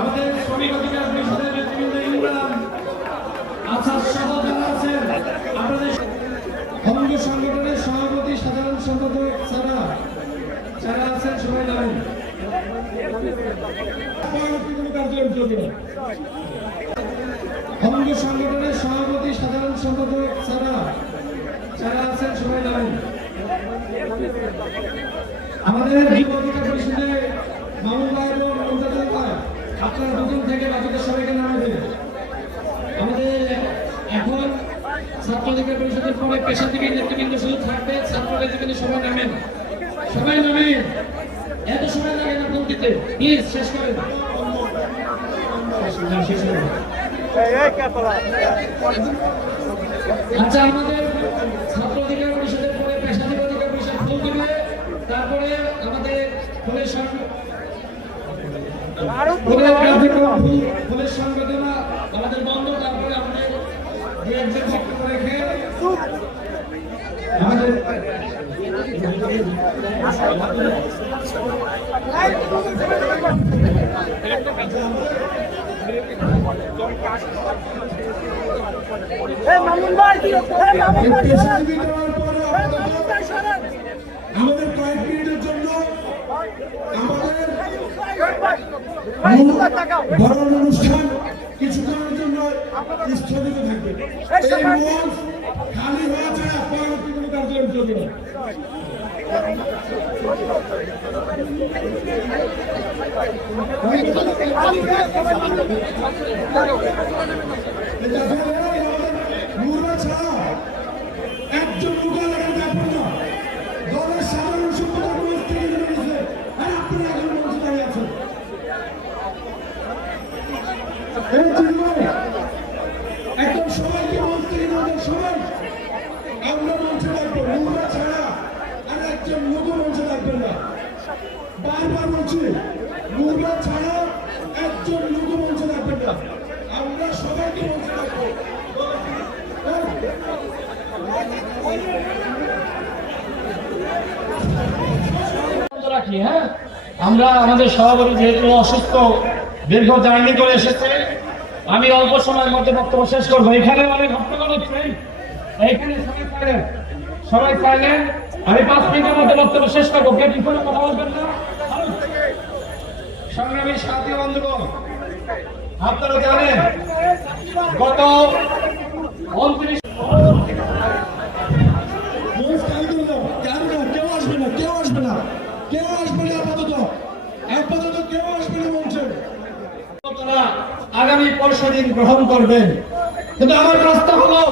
আমাদের শ্রমিক অধিকার পরিষদের নেতৃবৃন্দ ইমরান আসাদ সহ যারা আছেন, আপনাদের অঙ্গ সংগঠনের সভাপতি সাধারণ সম্পাদক যারা আছেন সবাই নামেন। অঙ্গ সংগঠনের সভাপতি সাধারণ সম্পাদক যারা আছেন সবাই নামেন। আমাদের যুব অধিকার পরিষদে মামুন ভাই এবং মমতাজুল ভাই, আপনারা দুজন থেকে বাকিদের সবাইকে নামে দেবেন। আমাদের এখন ছাত্র অধিকার পরিষদের পরে পেশাজীবী নেতৃবৃন্দ শুধু থাকবে, ছাত্র নেতৃবৃন্দ সবাই নামেন, সবাই নামেন। এত সময় লাগে না বলতে, প্লিজ শেষ করেন। আচ্ছা, আমাদের ছাত্র অধিকার পরিষদের পরে পেশাজীবী অধিকার পরিষদ ফুল দিবে, তারপরে আমাদের ফুলের সংগঠনা আমাদের বন্ধ, তারপরে আমাদের দু একজন বক্তব্য রেখে আমাদের আমাদের কয়েক মিনিটের জন্য আমাদের বড় অনুষ্ঠান কিছুক্ষণের জন্য স্থগিত থাকবে। খালি হওয়া ছাড়া পরবর্তী কোনো কার্যক্রম চলবে না। ছাড়া একজন লোকাল ব্যাপার না, দলের সাধারণ সম্পাদক আর আপনারা এখন মঞ্চে দাঁড়িয়ে আছেন। একদম সবাইকে মঞ্চ থেকে সবাই আমরা মঞ্চে রাখবো, মুরা ছাড়া আর একজন লোক মঞ্চে রাখবেন না। বারবার বলছি, মুরা ছাড়া একজন লোক মঞ্চে রাখবেন না, আমরা সবাইকে মঞ্চে রাখবো। হ্যাঁ, আমরা আমাদের সভাপতি যেহেতু অসুস্থ, দীর্ঘ জার্নি করে এসেছে, আমি অল্প সময়ের মধ্যে বক্তব্য শেষ করবো। এখানে অনেক হট্টগোল হচ্ছে, এইখানে সবাই চাইলেন আমি 5 মিনিটের মধ্যে বক্তব্য শেষ করবো। কে কোনো কথা বলবেন না। সংগ্রামী সাথী বন্ধুগণ, আপনারা জানেন গত 29 আগামী 15 দিন গ্রহণ করবেন, কিন্তু আমার প্রস্তাব হলো